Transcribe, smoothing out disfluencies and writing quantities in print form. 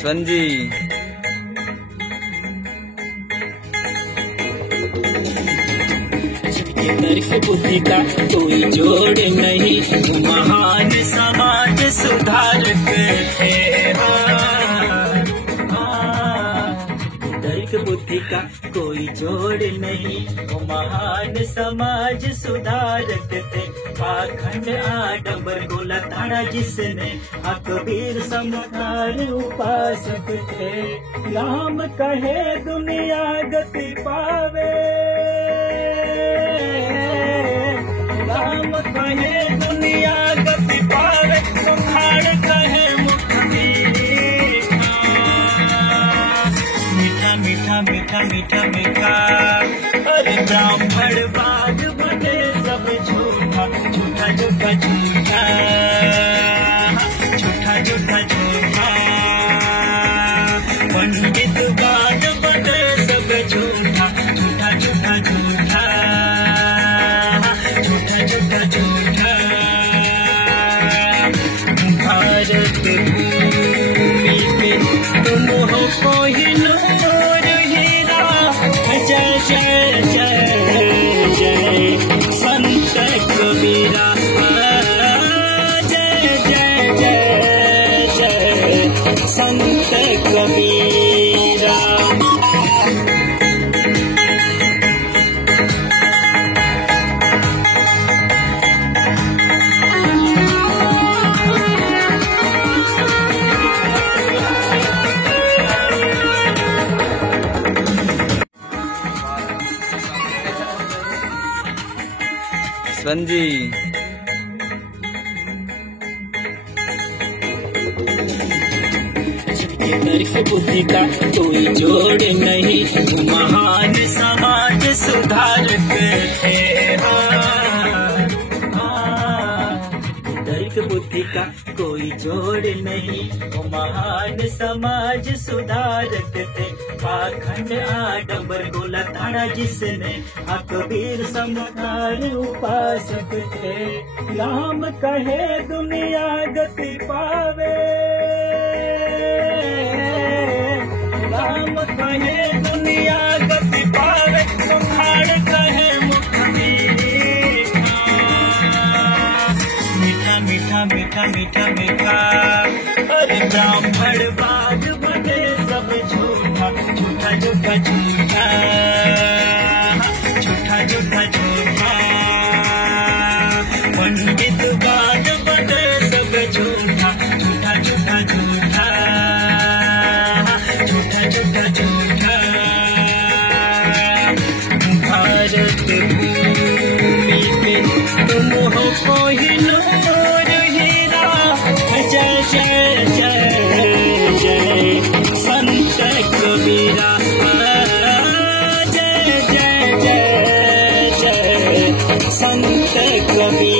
संजी तर्क बुद्धि का कोई जोड़ नहीं, महान समाज सुधारक है। तर्क बुद्धि का कोई जोड़ नहीं, महान समाज सुधारक थे। पाखंड आडंबर को लताड़ा जिसने, कबीर समकार उपासक थे। राम कहे दुनिया गति पावे, राम कहे दुनिया गति पावे, सुखाड़ कहे मुक्ति। मीठा मीठा मीठा मीठा मीठा, अरे ब्राह्मण बाग बने सब झूठा, झूठा झूठा झूठा, झूठा झूठा झूठा। पंडित बाग बने सब झूठा, झूठा झूठा झूठा, झूठा झूठा झूठा। भारत भूमि पे तुम हो कोहिनूर हीरा, जय जय जय जय संत कबीरा। जय जय जय जय संत कबीरा। संजी तर्क बुद्धि का कोई जोड़ नहीं, महान समाज सुधारक है। तर्क बुद्धि का कोई जोड़ नहीं, महान समाज सुधारक थे। पाखंड आडंबर को लताड़ा जिसने, कबीर समकार उपासक थे। राम कहे दुनिया गति पावे, राम कहे दुनिया गति पावे, सुखाड़ कहे मुक्ति। मीठा मीठा मीठा मीठा मीठा, अरे ब्राह्मण बाग बने सब झूठा, झूठा झूठा झूठा, झूठा झूठा झूठा। पंडित बाग बने सब झूठा, झूठा झूठा झूठा, झूठा झूठा झूठा। भारत भूमि पे तुम हो कोहिनूर हीरा, जय जय जय जय संत कबीरा। जय जय जय जय संत कबीरा।